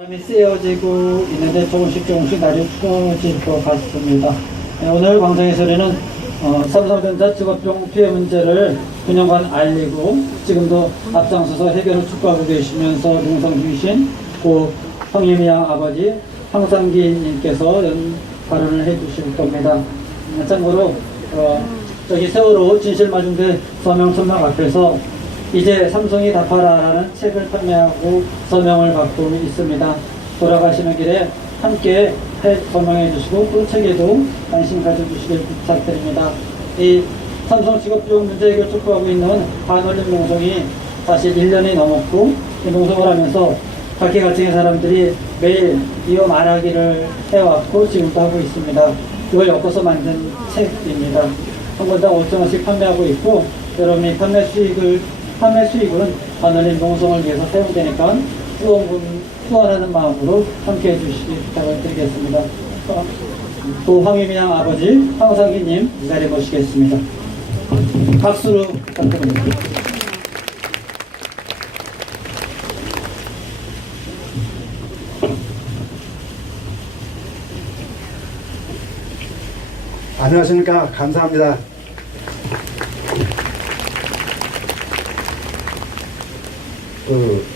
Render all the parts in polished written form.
바람이 쐬어지고 있는데 조금씩 날이 추워질 것 같습니다. 오늘 광장에서는 삼성전자 직업종 피해 문제를 9년간 알리고 지금도 앞장서서 해결을 촉구하고 계시면서 농성 중이신 고 황유미양 아버지 황상기님께서 발언을 해주실 겁니다. 참고로 저기 세월호 진실마중대 서명천막 앞에서 이제 삼성이 답하라라는 책을 판매하고 서명을 받고 있습니다. 돌아가시는 길에 함께 서명해 주시고 그 책에도 관심 가져주시길 부탁드립니다. 이 삼성 직업종 문제 해결 촉구하고 있는 반올림 농성이 사실 1년이 넘었고 이 농성을 하면서 각계각층의 사람들이 매일 이어 말하기를 해왔고 지금도 하고 있습니다. 이걸 엮어서 만든 책입니다. 한 권당 5,000원씩 판매하고 있고 여러분이 판매 수익은 반올림 농성을 위해서 사용되니까 후원하는 마음으로 함께 해주시기 부탁을 드리겠습니다. 또 황유미양 아버지 황상기님 이 자리에 모시겠습니다. 박수로 부탁드립니다. 안녕하십니까. 감사합니다.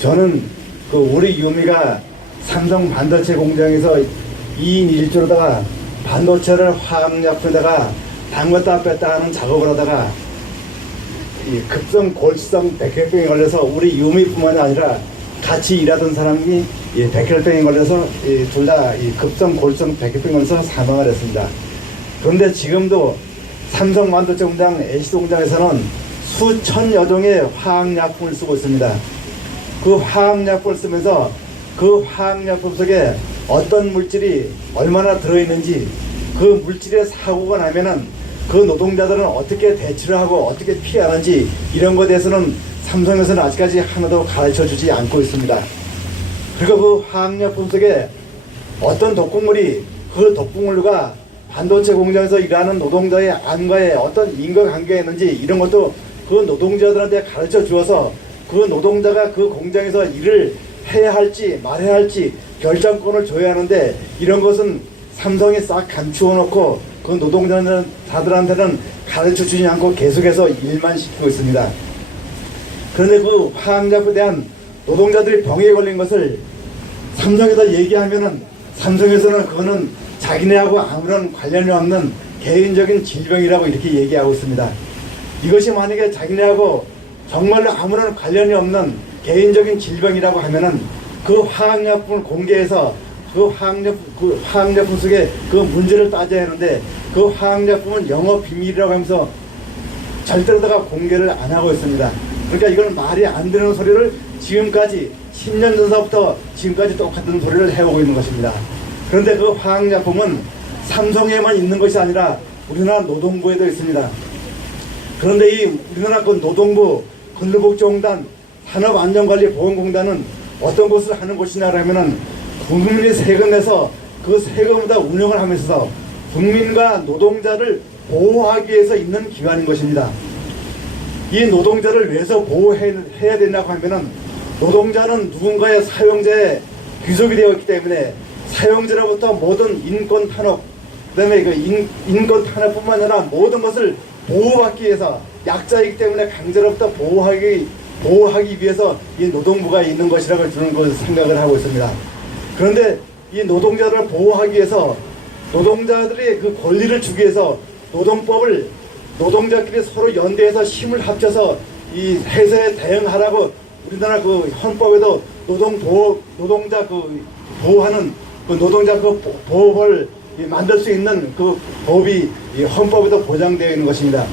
저는 우리 유미가 삼성 반도체 공장에서 2인 1조로다가 반도체를 화학약품에다가 담갔다 뺐다 하는 작업을 하다가 급성 골수성 백혈병에 걸려서 우리 유미뿐만이 아니라 같이 일하던 사람이 백혈병에 걸려서 둘 다 급성 골수성 백혈병에 걸려서 사망을 했습니다. 그런데 지금도 삼성 반도체 공장 LCD 공장에서는 수천여 종의 화학약품을 쓰고 있습니다. 그 화학약품을 쓰면서 그 화학약품 속에 어떤 물질이 얼마나 들어있는지 그 물질의 사고가 나면은 그 노동자들은 어떻게 대처를 하고 어떻게 피하는지 이런 것에 대해서는 삼성에서는 아직까지 하나도 가르쳐 주지 않고 있습니다. 그리고 그 화학약품 속에 어떤 독극물이 그 독극물과 반도체 공장에서 일하는 노동자의 안과의 어떤 인과관계가 있는지 이런 것도 그 노동자들한테 가르쳐 주어서 그 노동자가 그 공장에서 일을 해야 할지 말아야 할지 결정권을 줘야 하는데 이런 것은 삼성이 싹 감추어 놓고 그 노동자들한테는 가르쳐 주지 않고 계속해서 일만 시키고 있습니다. 그런데 그 화학약품에 대한 노동자들이 병에 걸린 것을 삼성에서 얘기하면은 삼성에서는 그거는 자기네하고 아무런 관련이 없는 개인적인 질병이라고 이렇게 얘기하고 있습니다. 이것이 만약에 자기네하고 정말로 아무런 관련이 없는 개인적인 질병이라고 하면은 그 화학약품을 공개해서 그 화학약품 속에 그 문제를 따져야 하는데 그 화학약품은 영업 비밀이라고 하면서 절대로 다가 공개를 안 하고 있습니다. 그러니까 이건 말이 안 되는 소리를 지금까지 10년 전서부터 지금까지 똑같은 소리를 해오고 있는 것입니다. 그런데 그 화학약품은 삼성에만 있는 것이 아니라 우리나라 노동부에도 있습니다. 그런데 이 우리나라 그 노동부, 근로복지공단, 산업안전관리보건공단은 어떤 것을 하는 곳이냐 하면은 국민이 세금 내서 그 세금을 다 운영을 하면서 국민과 노동자를 보호하기 위해서 있는 기관인 것입니다. 이 노동자를 왜서 보호해야 되냐고 하면은 노동자는 누군가의 사용자의 귀속이 되어 있기 때문에 사용자로부터 모든 인권 탄압, 그 다음에 인권 탄압뿐만 아니라 모든 것을 보호받기 위해서 약자이기 때문에 강제로부터 보호하기 위해서 이 노동부가 있는 것이라고 저는 그 생각을 하고 있습니다. 그런데 이 노동자를 보호하기 위해서 노동자들이 그 권리를 주기 위해서 노동법을 노동자끼리 서로 연대해서 힘을 합쳐서 이 해서에 대응하라고 우리나라 그 헌법에도 노동자 보호하는 그 노동자 보호를 만들 수 있는 그 법이 이 헌법에도 보장되어 있는 것입니다.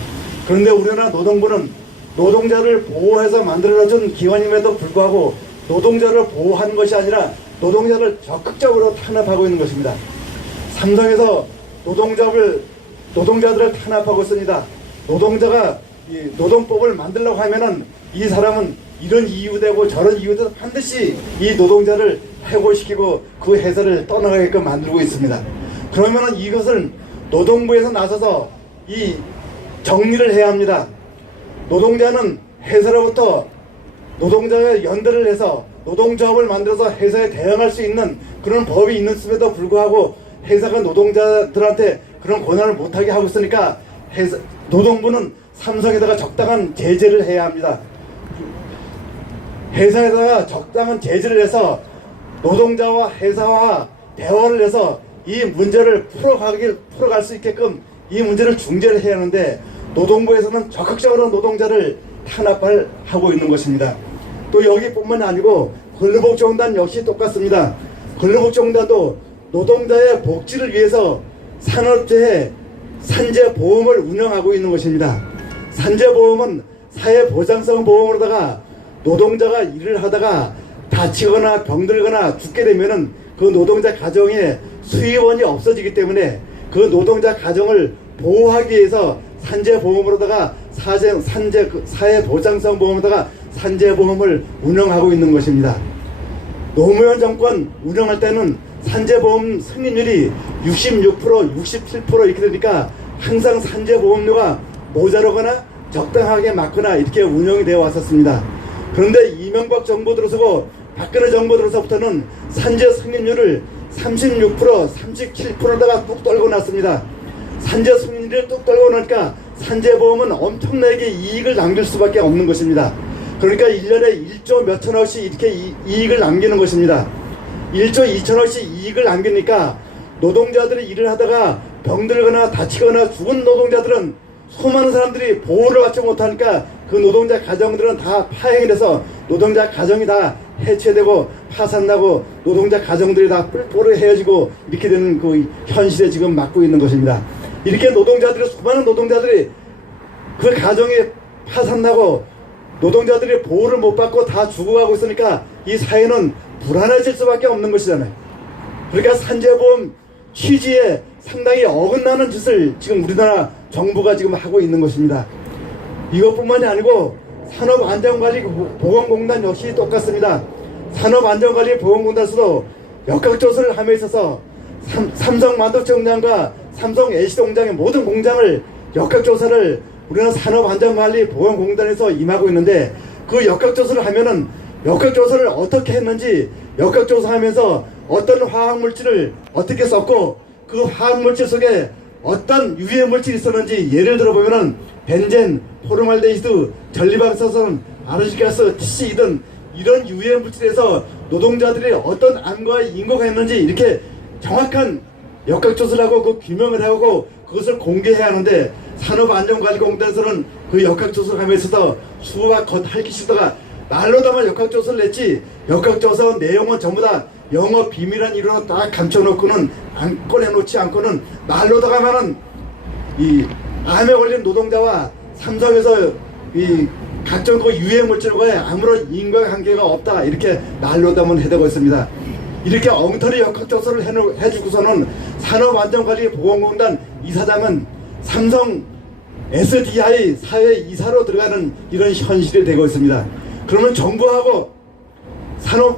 그런데 우리나라 노동부는 노동자를 보호해서 만들어준 기관임에도 불구하고 노동자를 보호하는 것이 아니라 노동자를 적극적으로 탄압하고 있는 것입니다. 삼성에서 노동자들을 탄압하고 있습니다. 노동자가 이 노동법을 만들려고 하면은 이 사람은 이런 이유되고 저런 이유도 반드시 이 노동자를 해고시키고 그 회사를 떠나가게끔 만들고 있습니다. 그러면은 이것을 노동부에서 나서서 이 정리를 해야 합니다. 노동자는 회사로부터 노동자가 연대를 해서 노동조합을 만들어서 회사에 대응할 수 있는 그런 법이 있음에도 불구하고 회사가 노동자들한테 그런 권한을 못하게 하고 있으니까 노동부는 삼성에다가 적당한 제재를 해야 합니다. 회사에다가 적당한 제재를 해서 노동자와 회사와 대화를 해서 이 문제를 풀어갈 수 있게끔 이 문제를 중재를 해야 하는데 노동부에서는 적극적으로 노동자를 탄압하고 있는 것입니다. 또 여기뿐만 아니고 근로복지공단 역시 똑같습니다. 근로복지공단도 노동자의 복지를 위해서 산업재해 산재보험을 운영하고 있는 것입니다. 산재보험은 사회보장성 보험으로다가 노동자가 일을 하다가 다치거나 병들거나 죽게 되면은 그 노동자 가정에 수입원이 없어지기 때문에 그 노동자 가정을 보호하기 위해서 산재보험으로다가 사회보장성 보험으로다가 산재보험을 운영하고 있는 것입니다. 노무현 정권 운영할 때는 산재보험 승인율이 66%, 67% 이렇게 되니까 항상 산재보험료가 모자라거나 적당하게 맞거나 이렇게 운영이 되어 왔었습니다. 그런데 이명박 정부 들어서고 박근혜 정부 들어서부터는 산재 승인율을 36%, 37%다가 뚝 떨고 났습니다. 산재 승인율을 뚝 떨고 나니까 산재보험은 엄청나게 이익을 남길 수밖에 없는 것입니다. 그러니까 1년에 1조 몇천억씩 이렇게 이익을 남기는 것입니다. 1조 2천억씩 이익을 남기니까 노동자들이 일을 하다가 병들거나 다치거나 죽은 노동자들은 수많은 사람들이 보호를 받지 못하니까 그 노동자 가정들은 다 파행이 돼서 노동자 가정이 다 해체되고 파산나고 노동자 가정들이 다 뿔뿔이 헤어지고 이렇게 되는 그 현실에 지금 맞고 있는 것입니다. 이렇게 노동자들이 수많은 노동자들이 그 가정이 파산나고 노동자들이 보호를 못 받고 다 죽어가고 있으니까 이 사회는 불안해질 수밖에 없는 것이잖아요. 그러니까 산재보험 취지에 상당히 어긋나는 짓을 지금 우리나라 정부가 지금 하고 있는 것입니다. 이것뿐만이 아니고 산업안전관리보건공단 역시 똑같습니다. 산업안전관리보건공단에서도 역학조사를 함에 있어서 삼성 반도체 공장과 삼성 LCD 공장의 모든 공장을 역학조사를 우리나라 산업안전관리보건공단에서 임하고 있는데 그 역학조사를 하면은 역학조사를 어떻게 했는지 역학조사하면서 어떤 화학물질을 어떻게 썼고 그 화학물질 속에 어떤 유해물질이 있었는지 예를 들어보면은 벤젠, 포르말데히드, 전리방사선, 아르식가스, TC 등 이런 유해물질에서 노동자들이 어떤 암과 인고가 있는지 이렇게 정확한 역학조사를 하고 그 규명을 하고 그것을 공개해야 하는데 산업안전관리공단에서는 그 역학조사를 하면서 수박 겉핥기 싫다가 말로다만 역학조사를 냈지 역학조사 내용은 전부 다 영업 비밀한 이유로 다 감춰놓고는 안 꺼내놓지 않고는 말로다가만은 이 암에 걸린 노동자와 삼성에서 이 각종 그 유해물질과의 아무런 인과관계가 없다 이렇게 말로다만 해대고 있습니다. 이렇게 엉터리 역학조사를 해주고서는 산업안전관리보건공단 이사장은 삼성 SDI 사회이사로 들어가는 이런 현실이 되고 있습니다. 그러면 정부하고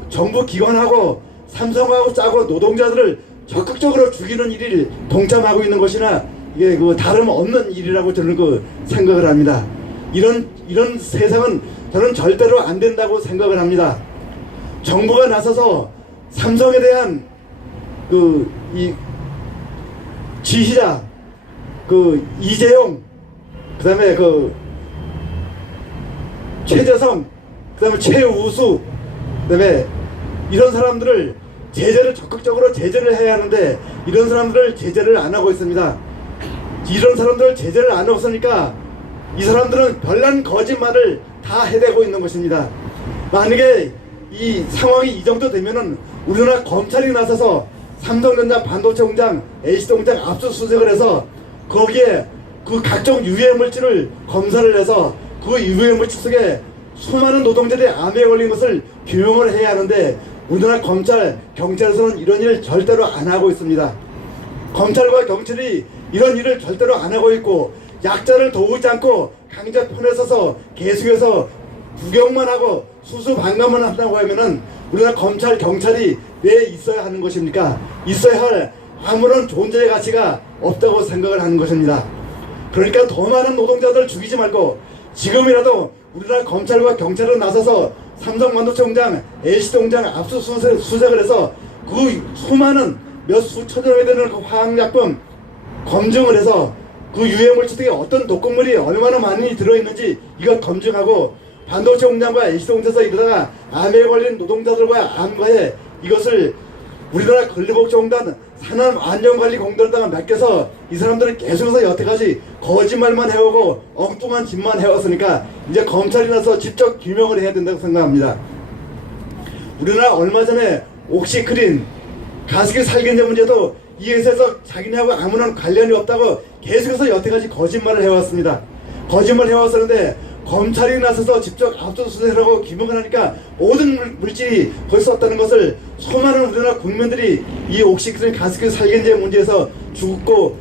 정부기관하고 삼성하고 짜고 노동자들을 적극적으로 죽이는 일을 동참하고 있는 것이나 이게 그 다름없는 일이라고 저는 그 생각을 합니다. 이런 세상은 저는 절대로 안 된다고 생각을 합니다. 정부가 나서서 삼성에 대한 이 지시자 이재용 그다음에 최재성 그다음에 최우수 그다음에 이런 사람들을 적극적으로 제재를 해야 하는데 이런 사람들을 제재를 안 하고 있습니다. 이런 사람들을 제재를 안 하고 있으니까 이 사람들은 별난 거짓말을 다 해대고 있는 것입니다. 만약에 이 상황이 이 정도 되면은 우리나라 검찰이 나서서 삼성전자 반도체 공장, LCD 공장 압수수색을 해서 거기에 그 각종 유해물질을 검사를 해서 그 유해물질 속에 수많은 노동자들이 암에 걸린 것을 규명을 해야 하는데 우리나라 검찰, 경찰에서는 이런 일을 절대로 안 하고 있습니다. 검찰과 경찰이 이런 일을 절대로 안 하고 있고 약자를 도우지 않고 강자 편에 서서 계속해서 구경만 하고 수수방관만 한다고 하면은 우리나라 검찰, 경찰이 왜 있어야 하는 것입니까? 있어야 할 아무런 존재의 가치가 없다고 생각을 하는 것입니다. 그러니까 더 많은 노동자들 죽이지 말고 지금이라도 우리나라 검찰과 경찰은 나서서 삼성반도체 공장, LCD 공장 압수수색을 해서 그 수많은 몇 수천억에 되는 그 화학약품 검증을 해서 그 유해물질 등에 어떤 독극물이 얼마나 많이 들어있는지 이거 검증하고 반도체 공장과 LCD 공장에서 이러다가 암에 걸린 노동자들과 암과에 이것을 우리나라 근로복지공단 산업안전관리공단에다가 맡겨서 이 사람들은 계속해서 여태까지 거짓말만 해오고 엉뚱한 짓만 해왔으니까 이제 검찰이 나서 직접 규명을 해야 된다고 생각합니다. 우리나라 얼마 전에 옥시크린 가습기 살균제 문제도 이 회사에서 자기네하고 아무런 관련이 없다고 계속해서 여태까지 거짓말을 해왔습니다. 거짓말 해왔었는데 검찰이 나서서 직접 압수수색을 하고 규명을 하니까 모든 물질이 거기서 썼다는 것을 수많은 우리나라 국민들이 이 옥시크린 가습기 살균제 문제에서 죽고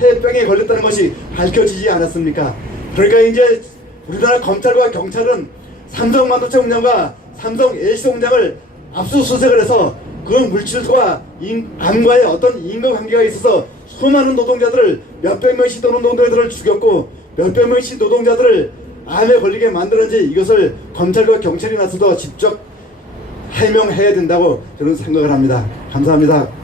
폐병에 걸렸다는 것이 밝혀지지 않았습니까? 그러니까 이제 우리나라 검찰과 경찰은 삼성반도체 공장과 삼성 LCD 공장을 압수수색을 해서 그 물질과 암과의 어떤 인과관계가 있어서 수많은 노동자들을 몇백 명씩 노동자들을 죽였고 몇백 명씩 노동자들을 암에 걸리게 만드는지 이것을 검찰과 경찰이 나서서 직접 해명해야 된다고 저는 생각을 합니다. 감사합니다.